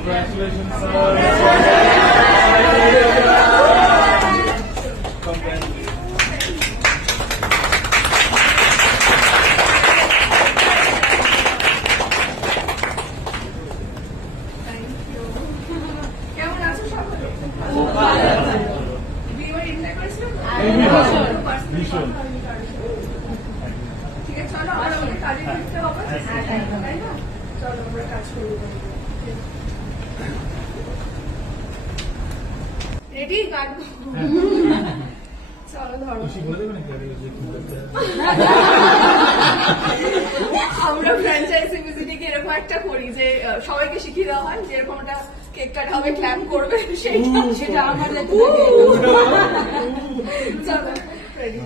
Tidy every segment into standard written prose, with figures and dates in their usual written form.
Congratulations, sir. কেমন আছো সকলে? বিয়ের এনজয় করেছিলাম? ভীষণ। ঠিক আছে, চলো আমরা আমাদের কাজে ফিরতে হবে, তাই না? চলো আমরা কাজ করি। রেডি? গান চলো ধরো। আমরা ফ্র্যাঞ্চাইজি ভিজিটিং এরকম একটা করি যে সবাইকে শিখিয়ে দেওয়া হয় যেরকম একটা কেক কাটা হবে, ক্ল্যাপ করবে, সেটা আমার চলো রেডি।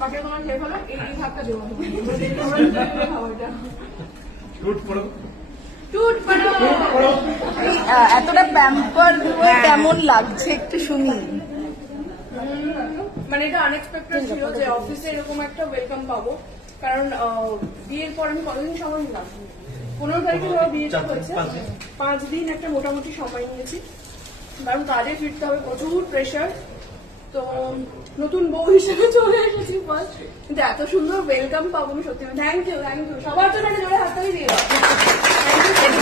বাকি তোমার খেয়ে ফেলো, এই ভাগটা দেবো খাবারটা। টুট পড়ো। টুট পাড়ো। এতটা প্যাম্পার কেমন লাগছে একটু শুনি। মানে এটা আনএক্সপেক্টেড ছিল যে অফিসে এরকম একটা ওয়েলকাম পাবো, কারণ বিয়ের পর আমি কতদিন সময় নিলাম, 15 তারিখে ধরো বিয়েটা হয়েছে, 5 দিন একটা মোটামুটি সময় নিয়েছি, কারণ কাজে ফিরতে হবে, প্রচুর প্রেশার। তো নতুন বউ হিসেবে চলে এসেছি ফার্স্ট, কিন্তু এত সুন্দর ওয়েলকাম পাবো আমি সত্যি। থ্যাংক ইউ সবার জন্য একটা জোরে হাততালি দিয়ে দাও।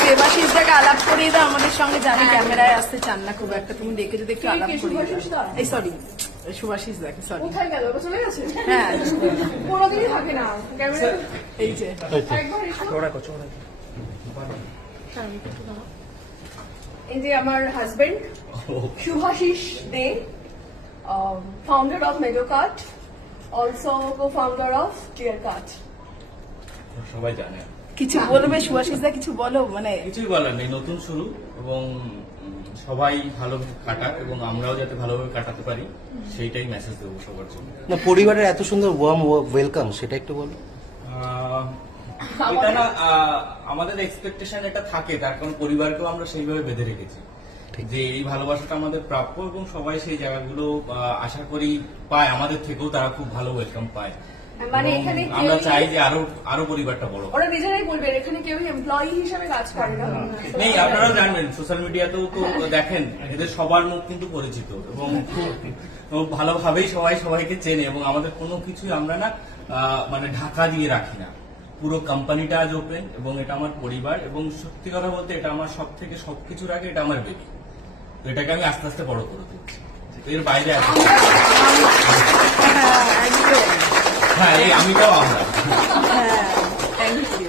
দেবাশিসটাকে আলাপ করিয়ে দাও আমাদের সঙ্গে, জানি ক্যামেরায় আসতে চান না খুব একটা, তুমি দেখে যদি একটু আলাপ করিয়ে দাও। এই সরি, সুভাষিস দেখে, সরি। কোথায় গেল? ওটা চলে গেছে? হ্যাঁ, কোনোদিনই থাকে না ক্যামেরা। এই যে একবার এসো। এই যে আমার husband Subhasish De, founder of মেজোকাট, অলসো কো-ফাউন্ডার অফ টিয়ার কাট। সবাই জানে। কিছু বলবে সুভাষিস দা, কিছু বলো, মানে কিছুই বলার নেই, নতুন শুরু, এবং সবাই ভালো কাটাক এবং আমরাও যাতে ভালোভাবে কাটাতে পারি সেইটাই মেসেজ দেবো সবার জন্য। না, পরিবারের এত সুন্দর ওয়ার্ম ওয়েলকাম, সেটা একটু বলো। এটা না আমাদের এক্সপেকটেশন এটা থাকে, তার কারণ পরিবারকেও আমরা সেইভাবে বেঁধে রেখেছি যে এই ভালোবাসাটা আমাদের প্রাপ্য, এবং সবাই সেই জায়গাগুলো আশা করি পায়, আমাদের থেকেও তারা খুব ভালো ওয়েলকাম পায়। মানে এখানে আমরা চাই যে আরো পরিবারটা বড়। ওরা নিজেরাই বলবে এখানে কেউ এমপ্লয়ি হিসেবে কাজ করে না। নেই, আপনারা জানবেন সোশ্যাল মিডিয়াতেও তো দেখেন এদের সবার মুখ কিন্তু পরিচিত, এবং খুব ভালোভাবেই সবাই সবাইকে চেনে, এবং আমাদের কোনো কিছুই আমরা না মানে ঢাকা দিয়ে রাখি না। পুরো কোম্পানিটা আজ ওপেন, এবং এটা আমার পরিবার, এবং সত্যি কথা বলতে এটা আমার সব থেকে সবকিছুর আগে এটা আমার বেবি। তো এটাকে আমি আস্তে আস্তে বড় করে দিচ্ছি, এর বাইরে হ্যাঁ এই আমিটাও আমরা। Thank you.